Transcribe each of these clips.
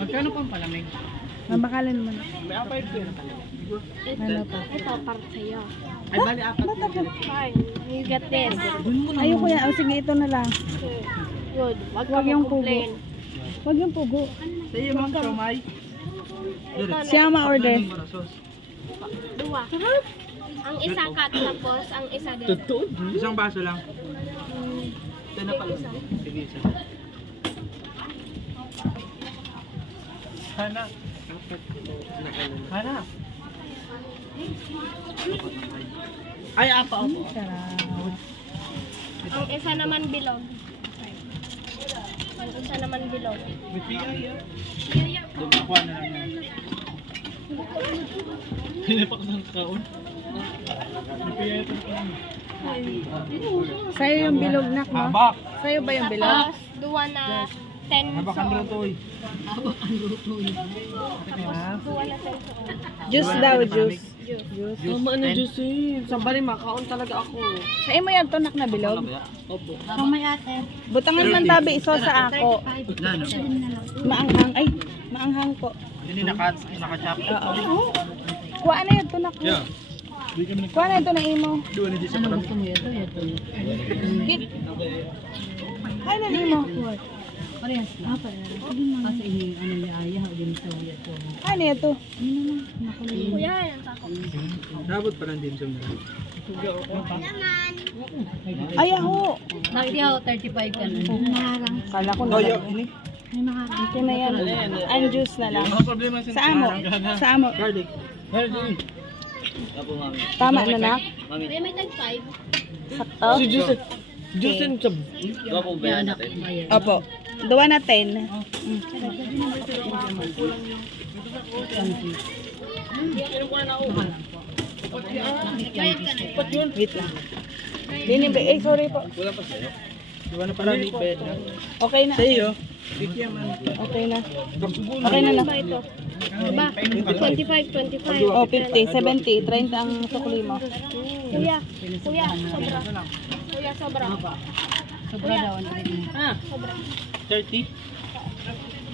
Magkano pang palamig? Mabakalan mo na. May apay ko yun. Ano pa? Ito, para sa'yo. Ay, bali apat. Fine. You get this. Ayoko yan. O sige, ito na lang. Good. Wag Wag ka yung mag-complain. Huwag yung pugo. Sa'yo, ma'am, siomay. Siya ma-order. Dua. Ang isa cut tapos ang isa din. Totoo? Isang baso lang. Ito na pala. Isa. Sige, isa. Hana. Hana. Ay, apa ako. Sarap. Ang isa naman bilog. Ang isa naman bilog. May piyay ah. Dumakuha na lang yan. Hinapak ng kaon. May piyay ito na. Sa'yo yung bilog nak mo? Habak. Sa'yo ba yung bilog? Tapos, duwa na 10 Habak ang soon. lutoy. Duwa na 10 soon. Juice daw, juice. Juice. Mama, ano juice eh? Sambali, makaon talaga ako. Sa'yo mo yan, tunak na bilog? Opo. Butangan man tabi, iso sa ako. Lano? Maanghang. Ay, maanghang po. Hindi naka-chop. Oo. Kuha na yun, tunak mo. Yeah. Kuha na ito na imo. Doon na dito sa palam. Kit. Ay, na imo. Ano ito? Kuya, yan ako. Dapat pa lang din sa mga. Ay, ako. Bakit ako 35 ka na? Kala ko na. Oh, lang. ini. Ito na yan. Ang juice na lang. Ang problema sa Sa amo. Sa amo. Garlic. Garlic. Tama na nak. Kuya, may tag 5. Sakto. Si Joseph. Joseph sa... Yan ako. Ayan. Opo. Duwa na 10. Wait lang. Dini ba? Eh, sorry po. Wala pa sa'yo. Diba na pala ni bed na? Okay na. Sa'yo. Bigyan man. Okay na. Okay na na. Ba ito? Ba? 25, 25. Oh, 50, 70, 30 ang sukli mo. Kuya, kuya, sobra. Kuya, sobra. Sobra daw. Ah, Sobra. 30.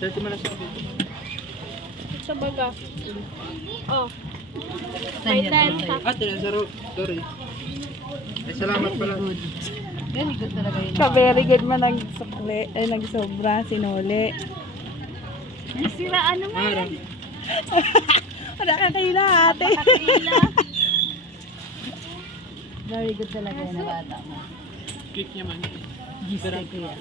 30 man na siya. Sa baga. Oh. May 10 ka. Ah, tinasaro. Sorry. Ay, salamat pala. Very good talaga yun. Ka-very good man nagsukli, eh, nagsobra, sinuli. Siraan naman. Mara. Wala ka kaila, ate. Very good talaga yun na bata mo. Click niya man. Gisay ko yan.